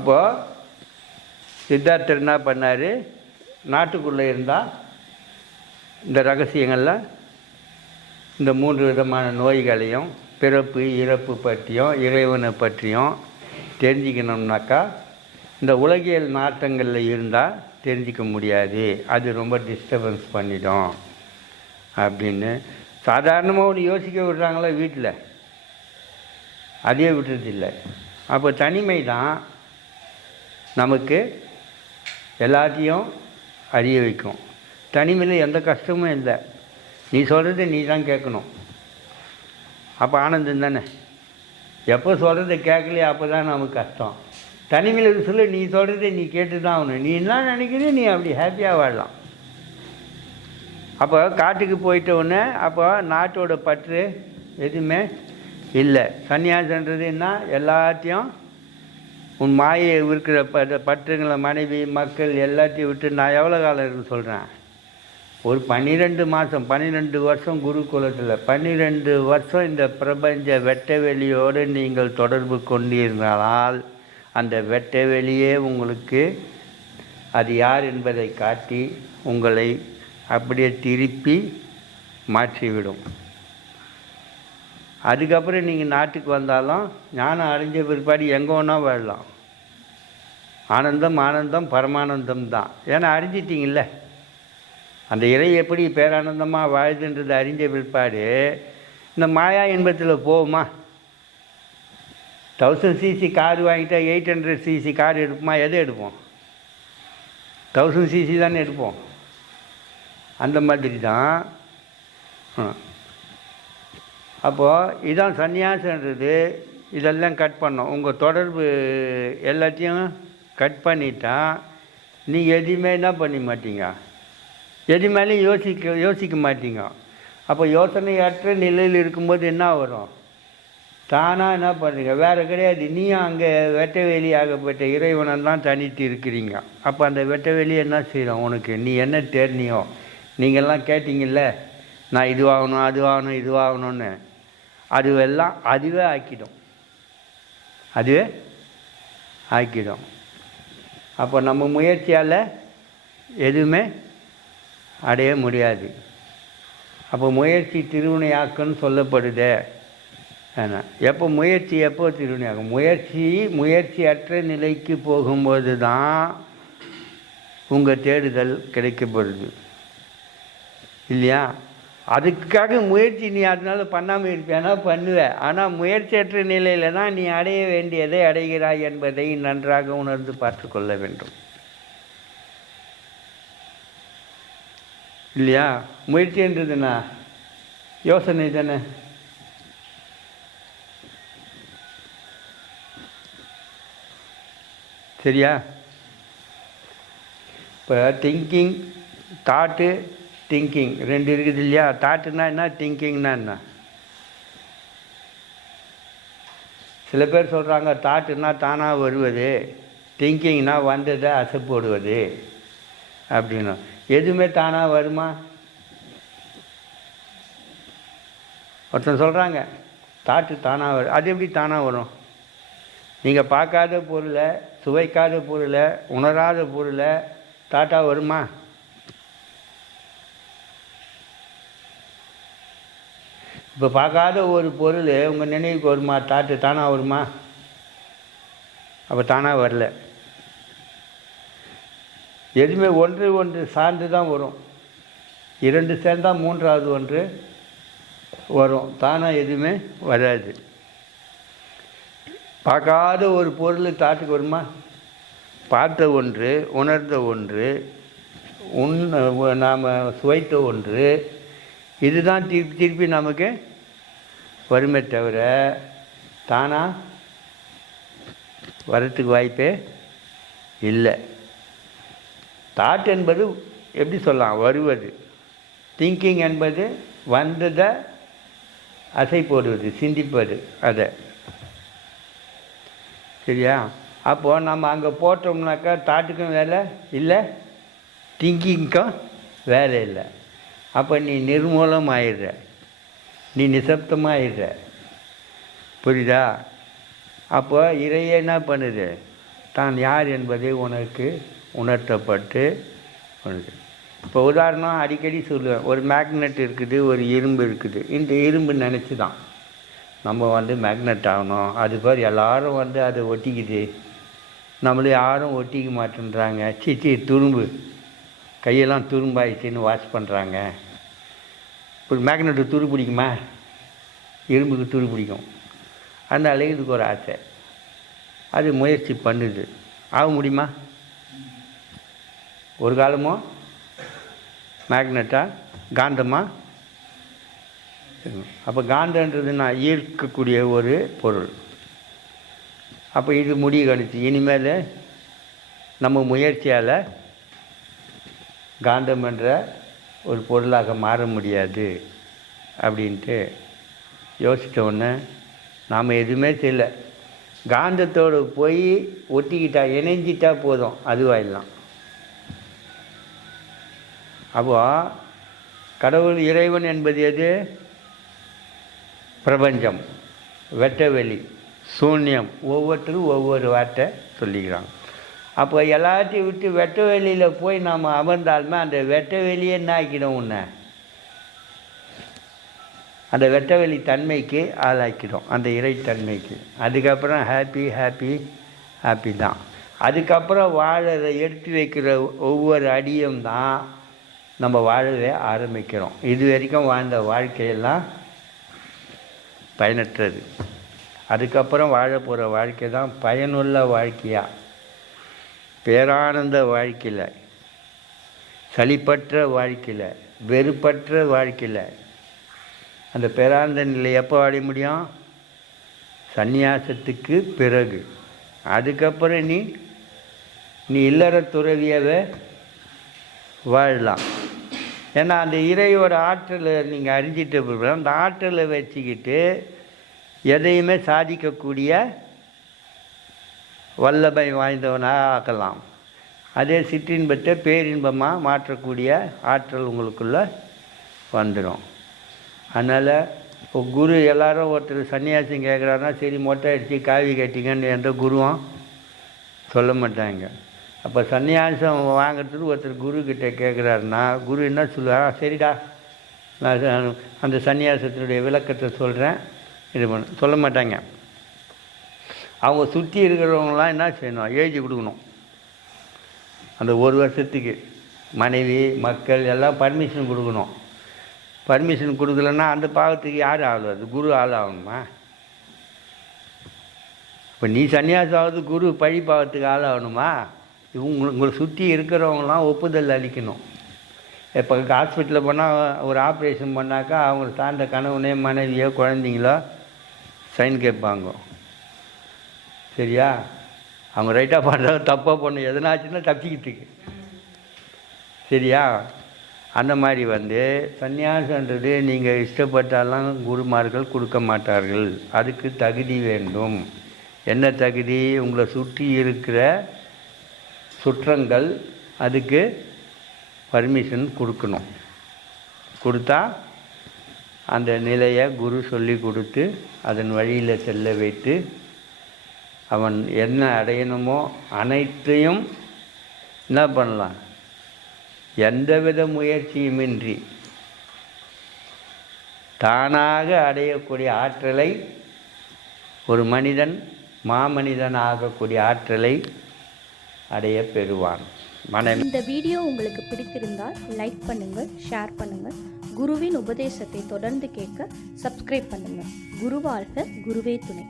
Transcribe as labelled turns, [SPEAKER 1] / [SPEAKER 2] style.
[SPEAKER 1] அப்போது சித்தார்த்தர் என்ன பண்ணார்? நாட்டுக்குள்ளே இருந்தால் இந்த ரகசியங்கள்லாம் இந்த மூன்று விதமான நோய்களையும் பிறப்பு இறப்பு பற்றியும் இறைவனை பற்றியும் தெரிஞ்சுக்கணும்னாக்கா இந்த உலகியல் நாட்டங்களில் இருந்தால் தெரிஞ்சிக்க முடியாது. அது ரொம்ப டிஸ்டர்பன்ஸ் பண்ணிடும் அப்படின்னு சாதாரணமாக ஒன்று யோசிக்க விடுறாங்களா வீட்டில் அதே விட்டுறதில்ல அப்போ தனிமை தான் நமக்கு எல்லாத்தையும் அறிய வைக்கும். தனிமையில் எந்த கஷ்டமும் இல்லை. நீ சொல்கிறத நீ தான் கேட்கணும். அப்போ ஆனந்தம் தானே? எப்போ சொல்கிறத கேட்கலையே அப்போ தான் நமக்கு கஷ்டம். தனிமையில் சொல்ல நீ சொல்கிறத நீ கேட்டு தான் ஆகணும். நீ என்ன நினைக்கிறீ நீ அப்படி ஹாப்பியாக வாழலாம். அப்போ காட்டுக்கு போயிட்ட உடனே அப்போ நாட்டோட பற்று எதுவுமே இல்லை. சன்னியாசன்றது என்ன? எல்லாத்தையும் உன் மாயை இருக்கிற பற்று பற்றுங்களை மனைவி மக்கள் எல்லாத்தையும் விட்டு நான் எவ்வளோ காலம் இருக்குன்னு சொல்கிறேன்? ஒரு பன்னிரெண்டு மாதம் பன்னிரெண்டு வருஷம் குருகுலத்தில். பன்னிரெண்டு வருஷம் இந்த பிரபஞ்ச வெட்டவெளியோடு நீங்கள் தொடர்பு கொண்டிருந்தால் அந்த வெட்ட வெளியே உங்களுக்கு அது யார் என்பதை காட்டி உங்களை அப்படியே திருப்பி மாற்றிவிடும். அதுக்கப்புறம் நீங்கள் நாட்டுக்கு வந்தாலும் ஞானம் அடைஞ்ச பிற்பாடு எங்கே ஒன்றா வாழலாம். ஆனந்தம் ஆனந்தம் பரமானந்தம் தான். ஏன்னா அறிஞ்சிட்டிங்கல்ல? அந்த இறை எப்படி பேரானந்தமாக வாழுதுன்றது அறிஞ்ச பிற்பாடு இந்த மாயா இன்பத்தில் போகுமா? தௌசண்ட் சிசி கார் வாங்கிட்டா எயிட் ஹண்ட்ரட் சிசி கார் எடுப்போமா? எதை எடுப்போம்? தௌசண்ட் சிசி தானே எடுப்போம். அந்த மாதிரி தான். அப்போது இதான் சன்னியாசன்றது. இதெல்லாம் கட் பண்ணோம். உங்கள் தொடர்பு எல்லாத்தையும் கட் பண்ணிட்டா நீங்கள் எதுவுமே என்ன பண்ண மாட்டீங்க? எது மேலேயும் யோசிக்க யோசிக்க மாட்டீங்க. அப்போ யோசனையற்ற நிலையில் இருக்கும்போது என்ன வரும்? தானாக என்ன பண்ணுறீங்க வேறு கிடையாது. நீயும் அங்கே வெட்ட வெளி ஆகப்பட்ட இறைவனை தான் தனித்து இருக்கிறீங்க. அப்போ அந்த வெட்ட வெளி என்ன செய்கிறோம் உனக்கு? நீ என்ன தேர்னியோ? நீங்கள்லாம் கேட்டிங்கல்ல? நான் இதுவாகணும் அதுவாகணும் இதுவாகணும்னு அதுவெல்லாம் அதுவே ஆக்கிடும். அதுவே ஆக்கிடும். அப்போ நம்ம முயற்சியால் எதுவுமே அடைய முடியாது. அப்போ முயற்சி திருவினையாக்குன்னு சொல்லப்படுதே. ஆனால் எப்போ முயற்சி எப்போ திருவினையாகும் முயற்சி முயற்சியற்ற நிலைக்கு போகும்போது தான் உங்கள் தேடுதல் கிடைக்கப்படுது. இல்லையா? அதுக்காக முயற்சி நீ அதனால பண்ணாமல் இருப்பேனா பண்ணுவ. ஆனால் முயற்சியற்ற நிலையில் தான் நீ அடைய வேண்டியதை அடைகிறாய் என்பதை நன்றாக உணர்ந்து பார்த்து கொள்ள வேண்டும். இல்லையா? முயற்சின்றதுண்ணா யோசனை தானே? சரியா? இப்போ திங்கிங் தாட்டு திங்கிங் ரெண்டு இருக்குது இல்லையா? தாட்டுனா என்ன? திங்கிங்னா என்ன? சில பேர் சொல்கிறாங்க தாட்டுனா தானாக வருவது திங்கிங்னா வந்ததை அசைப்போடுவது அப்படின்னு. எதுவுமே தானாக வருமா? ஒருத்தன் சொல்கிறாங்க தாட்டு தானாக வரும் அது எப்படி தானாக வரும்? நீங்கள் பார்க்காத பொருளை சுவைக்காத பொருளை உணராத பொருளை தாட்டாக வருமா? இப்போ பார்க்காத ஒரு பொருள் உங்கள் நினைவுக்கு வருமா? தாட்டு தானாக வருமா? அப்போ தானாக வரல. எதுவுமே ஒன்று ஒன்று சார்ந்து தான் வரும். இரண்டு சேர்ந்தால் மூன்றாவது ஒன்று வரும். தானாக எதுவுமே வராது. பார்க்காத ஒரு பொருள் தாட்டுக்கு வருமா? பார்த்த ஒன்று உணர்ந்த ஒன்று உன் நாம் சுவைத்த ஒன்று. இதுதான் திருப்பி திருப்பி நமக்கு வருமே தவிர தானாக வரத்துக்கு வாய்ப்பே இல்லை. தாட் என்பது எப்படி சொல்லலாம்? வருவது. திங்கிங் என்பது வந்ததை அசை போடுவது சிந்திப்பது அதை. சரியா? அப்போது நம்ம அங்கே போட்டோம்னாக்கா தாட்டுக்கும் வேலை இல்லை திங்கிங்க்கும் வேலை இல்லை. அப்போ நீ நிர்மூலம் ஆயிடுற நீ நிசப்தமாகிடுற புரியுதா? அப்போ இறையே என்ன பண்ணுது? தான் யார் என்பதை உனக்கு உணர்த்தப்பட்டு பண்ணுது. இப்போ உதாரணம் அடிக்கடி சொல்லுவேன். ஒரு மேக்னெட் இருக்குது ஒரு இரும்பு இருக்குது. இந்த இரும்பு நினச்சி தான் நம்ம வந்து மேக்னெட் ஆகணும். அது பேர் எல்லாரும் வந்து அதை ஒட்டிக்குது. நம்மள யாரும் ஒட்டிக்க மாட்டேன்றாங்க. சீச்சி துரும்பு. கையெல்லாம் துரும்பாயிடுச்சுன்னு வாஷ் பண்ணுறாங்க இப்போ மேக்னெட்டு துரு பிடிக்குமா? இரும்புக்கு துரு பிடிக்கும். அதனால இதுக்கு ஒரு ஆசை. அது முயற்சி பண்ணுது. ஆக முடியுமா? ஒரு காலமும் மேக்னெட்டா? காந்தமா? அப்போ காந்தன்றது நான் ஈர்க்கக்கூடிய ஒரு பொருள். அப்போ இது முடிவு கணிச்சு இனிமேல் நம்ம முயற்சியால் காந்தம் என்ற ஒரு பொருளாக மாற முடியாது அப்படின்ட்டு யோசித்த உடனே நாம் எதுவுமே தெரியல காந்தத்தோடு போய் ஒட்டிக்கிட்டா இணைஞ்சிட்டா போதும் அதுவாயிடலாம் அப்போ கடவுள் இறைவன் என்பது எது? பிரபஞ்சம் வெட்டவெளி சூன்யம் ஒவ்வொருத்தரும் ஒவ்வொரு வார்த்தை சொல்லிக்கிறாங்க. அப்போ எல்லாத்தையும் விட்டு வெட்ட வெளியில் போய் நாம் அமர்ந்தாலுமே அந்த வெட்ட வெளியே என்ன ஆக்கிடும் உன்னை? அந்த வெட்டவெளி தன்மைக்கு ஆளாக்கிடும் அந்த இறைத்தன்மைக்கு அதுக்கப்புறம் ஹாப்பி ஹாப்பி ஹாப்பி தான். அதுக்கப்புறம் வாழற எடுத்து வைக்கிற ஒவ்வொரு அடியும் தான் நம்ம வாழவே ஆரம்பிக்கிறோம். இது வரைக்கும் வாழ்ந்த வாழ்க்கையெல்லாம் பயனற்றது. அதுக்கப்புறம் வாழ போகிற வாழ்க்கை தான் பயனுள்ள வாழ்க்கையாக பேரானந்த வாழ்க்கையில் சளிப்பற்ற வாழ்க்கையில் வெறுப்பற்ற வாழ்க்கையில் அந்த பேரானந்த நிலை எப்போ அடைய முடியும்? சந்நியாசத்துக்கு பிறகு. அதுக்கப்புறம் நீ நீ இல்லற துறவியவே வாழலாம். ஏன்னா அந்த இறையோட ஆற்றலை நீங்கள் அறிஞ்சிட்டு அந்த ஆற்றலை வச்சுக்கிட்டு எதையுமே சாதிக்கக்கூடிய வல்லமை வாய்ந்தவனாக ஆக்கலாம் அதே சிற்றின்பத்தை பேரின்பமாக மாற்றக்கூடிய ஆற்றல் உங்களுக்குள்ளே வந்துடும் அதனால் இப்போ குரு எல்லாரும் ஒருத்தர் சன்னியாசம் கேட்குறாருன்னா சரி மொட்டை அடித்து காவி கட்டிங்கன்னு எந்த குருவும் சொல்ல மாட்டாங்க. அப்போ சன்னியாசம் வாங்குறதுக்கு ஒருத்தர் குரு கேட்குறாருன்னா குரு என்ன சொல்லுவார்? சரிடா. நான் அந்த சன்னியாசத்தினுடைய விளக்கத்தை சொல்கிறேன் இது பண்ண சொல்ல மாட்டாங்க. அவங்க சுற்றி இருக்கிறவங்களாம் என்ன செய்யணும்? எழுதி கொடுக்கணும். அந்த ஒரு வருஷத்துக்கு மனைவி மக்கள் எல்லாம் பர்மிஷன் கொடுக்கணும். பர்மிஷன் கொடுக்கலன்னா அந்த பாவத்துக்கு யார் ஆளுவது குரு ஆள் ஆகணுமா? இப்போ நீ சன்னியாசாவது ஆகுது குரு பழி பாவத்துக்கு ஆள் ஆகணுமா? இவங்க உங்களை சுற்றி இருக்கிறவங்களாம் ஒப்புதல் அளிக்கணும். இப்போ ஹாஸ்பிட்டலில் போனால் ஒரு ஆப்ரேஷன் பண்ணாக்கா அவங்க சார்ந்த கணவனே மனைவியோ குழந்தைங்களோ சைன் கேட்பாங்க. சரியா? அவங்க ரைட்டாக பண்ணுறாங்க தப்பாக பண்ண. எதனாச்சுன்னா தப்பிக்கிட்டுக்கு சரியா? அந்த மாதிரி வந்து சந்நியாசன்றது நீங்கள் இஷ்டப்பட்டாலாம் குருமார்கள் கொடுக்க மாட்டார்கள். அதுக்கு தகுதி வேண்டும். என்ன தகுதி? உங்களை சுற்றி இருக்கிற சுற்றங்கள் அதுக்கு பர்மிஷன் கொடுக்கணும். கொடுத்தா அந்த நிலையை குரு சொல்லி கொடுத்து அதன் வழியில் செல்ல வைத்து அவன் என்ன அடையணுமோ அனைத்தையும் என்ன பண்ணலாம்? எந்தவித முயற்சியுமின்றி தானாக அடையக்கூடிய ஆற்றலை ஒரு மனிதன் மாமனிதன் ஆகக்கூடிய ஆற்றலை அடைய பெறுவான். மனம்
[SPEAKER 2] இந்த வீடியோ உங்களுக்கு பிடித்திருந்தால் லைக் பண்ணுங்கள் ஷேர் பண்ணுங்கள் குருவின் உபதேசத்தை தொடர்ந்து கேட்க சப்ஸ்கிரைப் பண்ணுங்கள். குருவாழ்க குருவே துணை.